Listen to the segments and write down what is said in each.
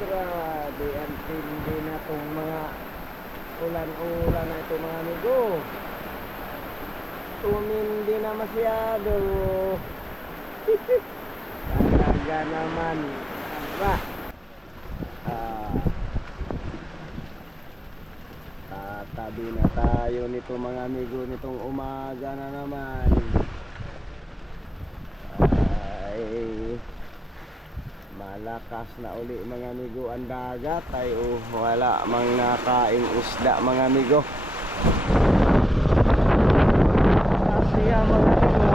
Grabe, ang tindi na itong mga ulan-ulan na ito mga amigo. Tumindi na masyado. Talaga naman. Aba. Tatabi na tayo nito mga amigo nitong umaga na naman. Ay, malakas na uli mga amigo ang dagat. Ay wala mang nakain isda mga amigo. Kasi mga amigo,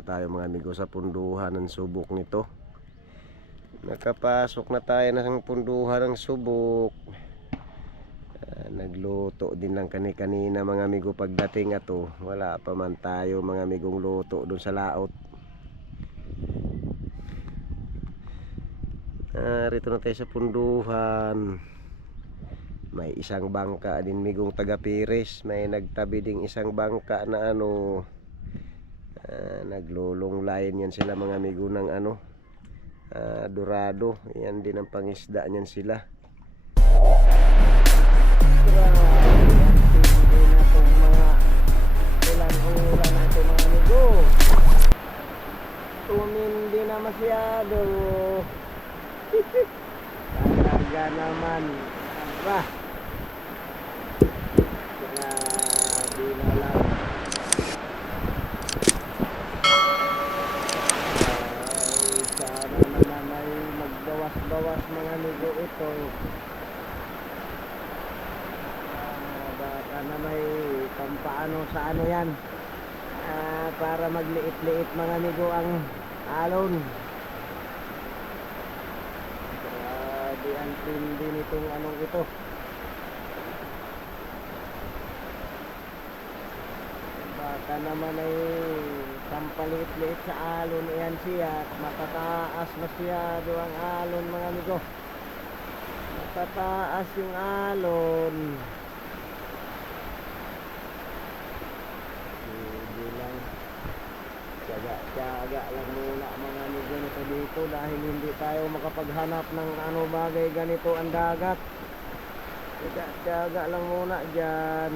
tayo mga amigo sa punduhan ng subok nito. Nakapasok na tayo ng punduhan ng subok. Nagluto din lang kanina mga amigo pagdating ato. Wala pa man tayo mga amigong luto dun sa laot. Rito na tayo sa punduhan. May isang bangka din migong taga Pires. May nagtabi ding isang bangka na naglulong line yan sila mga amigo ng dorado. Yan din ang pangisda niyan sila. Grabe, hindi na itong mga ulan-ulan na ito mga amigo. Tumindi na masyado. Talaga naman. Aba. Grabe na lang. Bawas mga amigo ito. Baka na may pampaano sa yan, para magliit-liit mga amigo ang alon. Grabe ang tindi nitong ito. Baka naman ay pampaliit-liit sa alon yan siya. Matataas masyado ang alon mga amigo. Matataas yung alon. Hindi lang. Tiyaga lang muna mga amigo nito dito. Dahil hindi tayo makapaghanap ng bagay ganito ang dagat. Tiyaga lang muna dyan.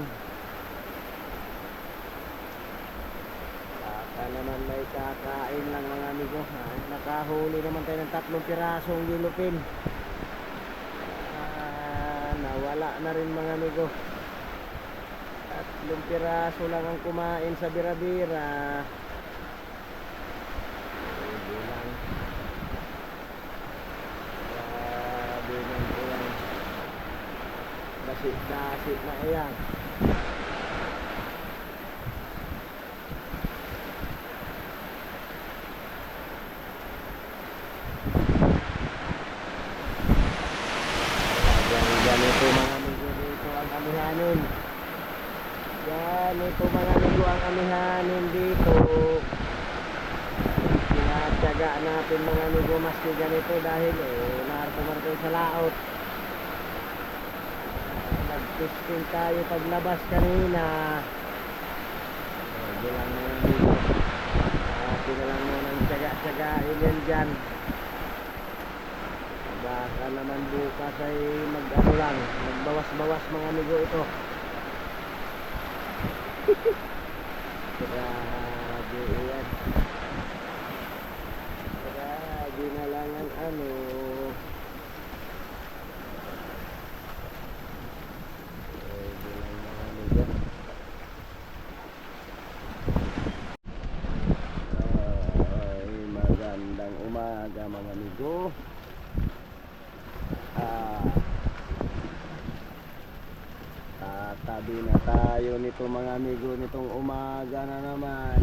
Naman may kakain lang mga amigo. Nakahuli naman tayo ng 3 pirasong gilupin. Nawala na rin mga amigo. 3 piraso lang ang kumain sa bira-bira. Hindi lang. Grabe lang yan. Dasit na yan. Ganito mga amigo dito ang amihanin. Yan, ito mga amigo ang amihanin dito. Tinatyaga natin mga amigo maski ganito dahil narito sa laot. Nag-testing tayo paglabas kanina. Hindi lang mga amigo. Atin na lang muna ang tyaga-tyagain yan dyan. Baka naman bukas ay magbawas-bawas mga amigo ito. Grabe yan. Grabe na lang ang amigo. Tatabi na tayo nito mga amigo, nitong umaga na naman.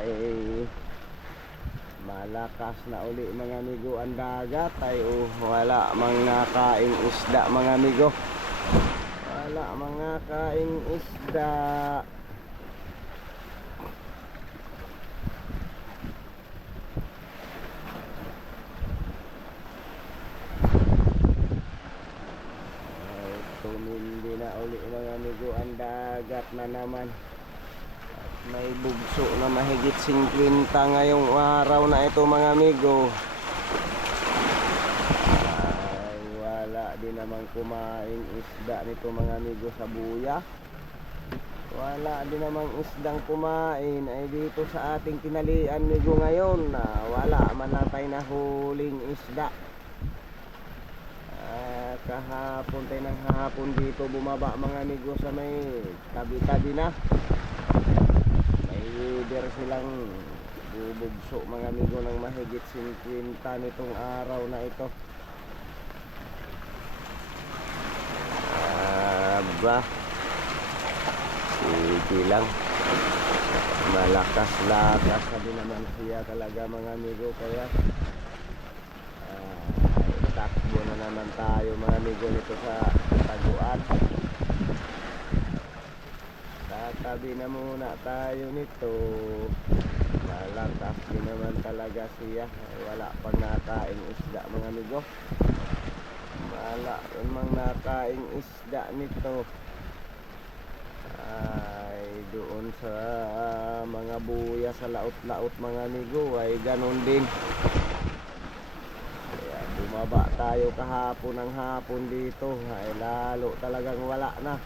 Ay, malakas na uli mga amigo ang dagat. Ay wala mang nakaing isda mga amigo. Wala mga kaing isda. Tumindi na uli mga amigo ang dagat na naman. At may bugso na mahigit 50 ngayong araw na ito mga amigo. Ay wala din namang kumain isda nito mga amigo sa buya. Wala din namang isdang kumain ay dito sa ating tinalian amigo ngayon na wala man lang tayo nahuling isda. Kahapon tayo ng hapon dito bumaba mga amigo sa may tabi-tabi na. May leader silang bubugso mga amigo ng mahigit 50 nitong araw na ito. Aba, sige lang. Malakas-lakas na din naman siya talaga mga amigo, kaya takbo na naman tayo mga amigo nito sa taguan. Tatabi na muna tayo nito. Malakas din naman talaga siya. Wala pang nakaing isda mga amigo. Wala mang nakaing isda nito. Ay doon sa mga buya sa laot-laot mga amigo ay ganun din. Bumaba tayo kahapon ng hapon dito ay lalo talagang wala na.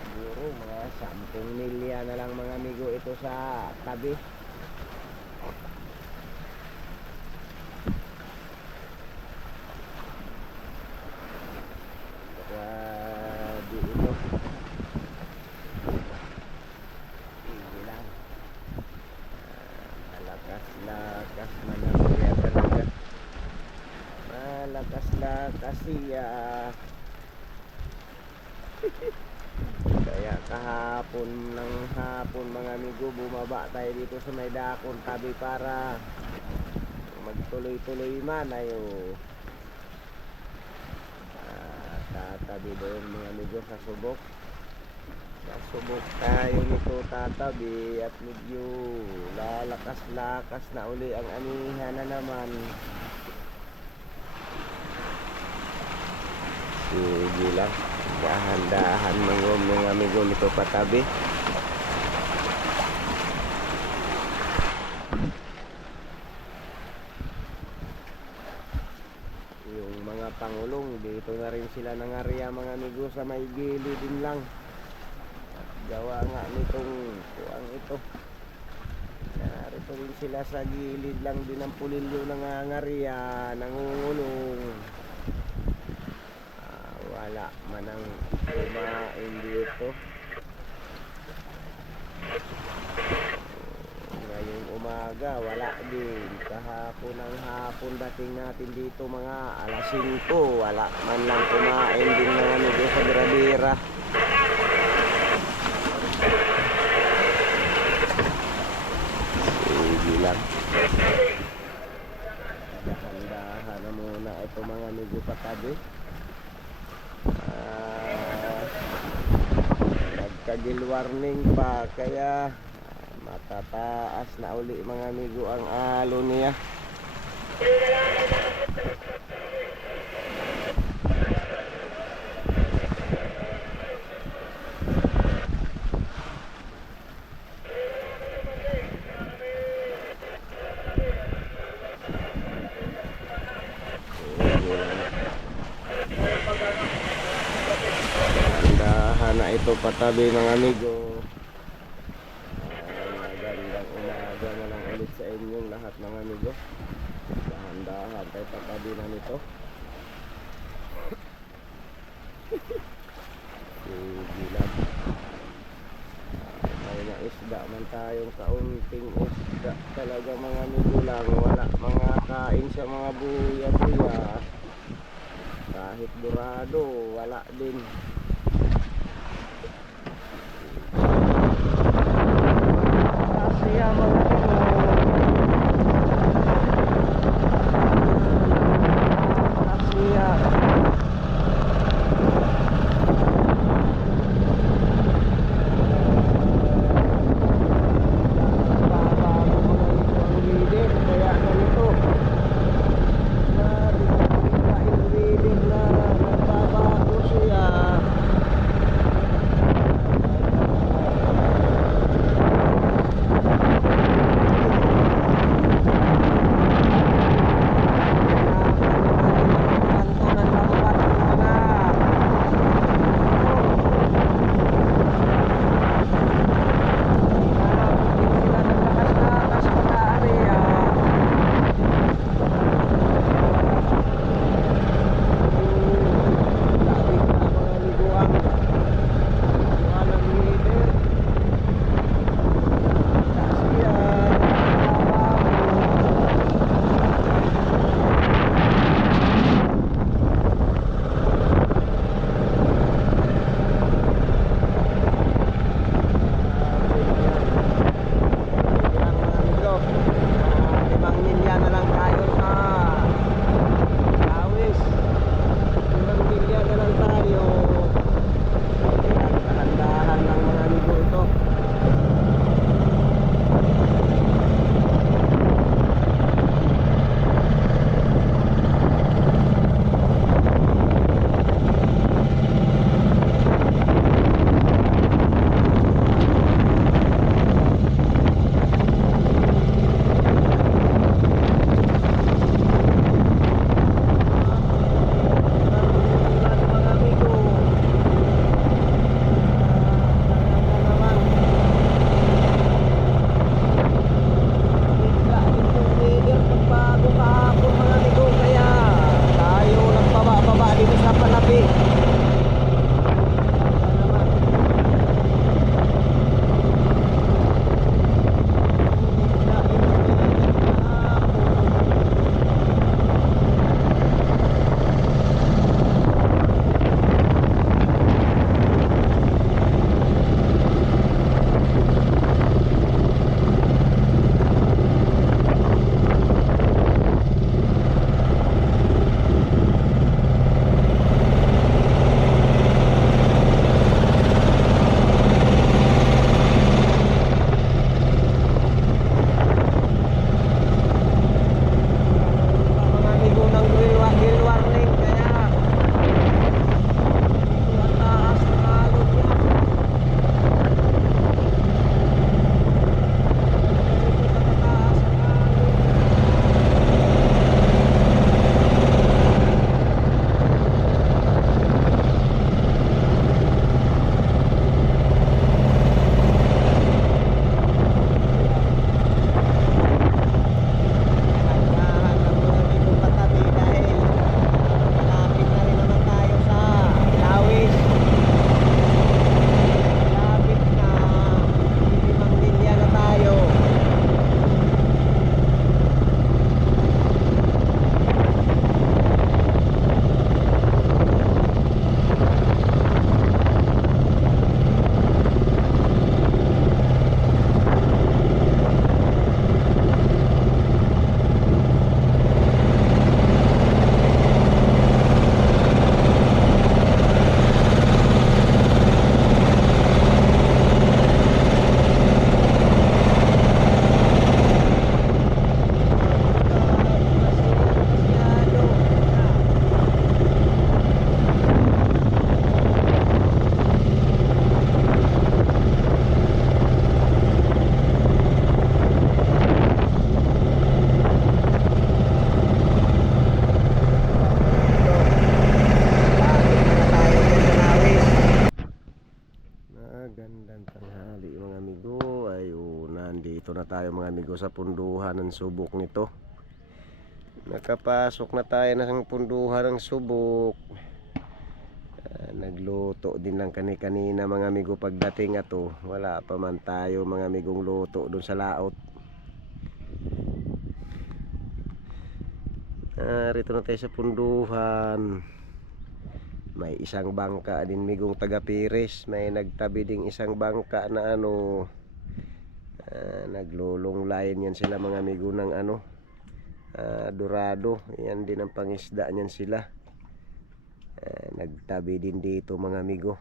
Siguro mga 10 milya na lang mga amigo ito sa tabi. Grabe ito. Sige lang. Malakas-lakas man na siya talaga. Malakas-lakas siya. Kaya kahapon ng hapon mga amigo bumaba tayo dito sa may dakon tabi para magtuloy-tuloy man ayo. Tatabi doon mga amigo sa subok. Sa subok tayo nito tatabi at medyo lalakas-lakas na uli ang anihan na naman. Sige lang, dahan-dahan mga amigo nito patabi. Yung mga pangulong dito na rin sila nangarya mga amigo sa may gilid din lang. Gawa nga nitong kuwang ito. Narito rin sila sa gilid lang din ng pulilyo nangangarya, nangungulong. Wala manang kumain dito. Ngayong umaga wala din. Kahapon ng hapon dating natin dito mga alas 5, wala man lang kumain din mga amigo sa bira-bira. Sige lang. Dahan-dahan na muna ito mga amigo patabi. Nagkagil warning pa kaya matataas na uli mga amigo ang alon niya. Na ito patabi mga amigo. Magandang umaga na lang ulit sa inyong lahat mga amigo. Dahan-dahan tayo patabi na nito. Sige lang. May na isda man tayong kaunting isda. Talaga mga amigo lang, wala mga kain sa mga buya-buya. Kahit burado, wala din. Kasi mga amigo, Magandang tanghali mga amigo. Ayun, nandito na tayo mga amigo sa punduhan ng subok nito. Nakapasok na tayo ng punduhan ng subok. Nagluto din lang kanina mga amigo pagdating ato. Wala pa man tayo mga amigong luto dun sa laot. Rito na tayo sa punduhan. May isang bangka din migong taga Pires. May nagtabi ding isang bangka na naglulong layan yan sila mga amigo ng dorado. Yan din ang pangisda niyan sila. Nagtabi din dito mga amigo.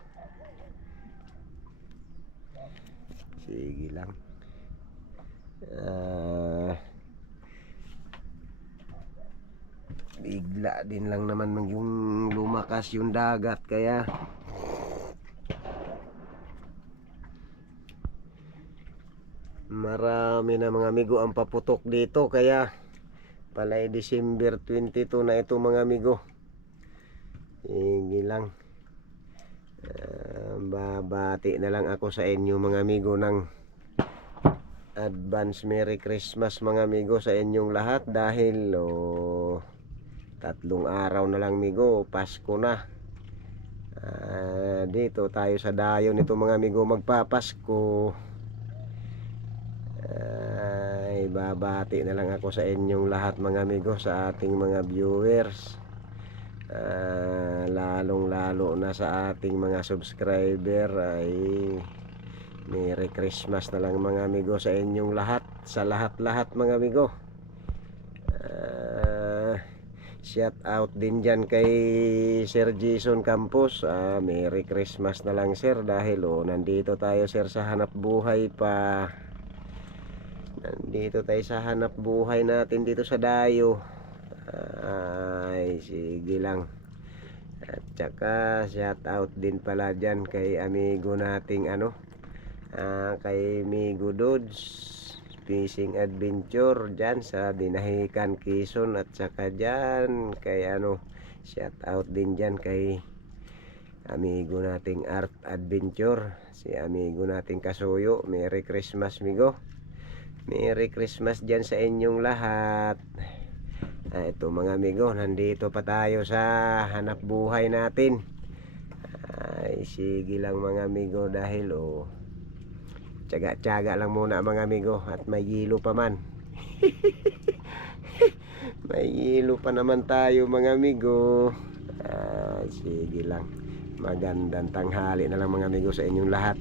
Sige lang. Bigla din lang naman yung lumakas yung dagat, kaya marami na mga amigo ang paputok dito. Kaya palay December 22 na ito mga amigo. Sige lang. Babati na lang ako sa inyo mga amigo ng advance Merry Christmas mga amigo sa inyong lahat, dahil 3 araw na lang amigo, Pasko na. Dito tayo sa dayo nito mga amigo magpapasko. Babati na lang ako sa inyong lahat mga amigo, sa ating mga viewers, lalong lalo na sa ating mga subscriber. Merry Christmas na lang mga amigo sa inyong lahat, sa lahat mga amigo. Shout out din dyan kay Sir Jason Campos. Merry Christmas na lang sir, dahil nandito tayo sir sa hanap buhay pa. Nandito tayo sa hanap buhay natin dito sa dayo. Sige lang. At saka shout out din pala dyan kay amigo nating kay Migo Dodge Fishing Adventure dyan sa Dinahican, Quezon. At saka dyan kay shout out din dyan kay amigo nating Art Adventure, si amigo nating Kasuyo. Merry Christmas migo. Merry Christmas dyan sa inyong lahat. Ito mga amigo, nandito pa tayo sa hanap buhay natin. Sige lang mga amigo, dahil tiyaga-tiyaga lang muna mga amigo. At may hilo pa man. May hilo pa naman tayo mga amigo. Sige lang. Magandang tanghali na lang mga amigo sa inyong lahat.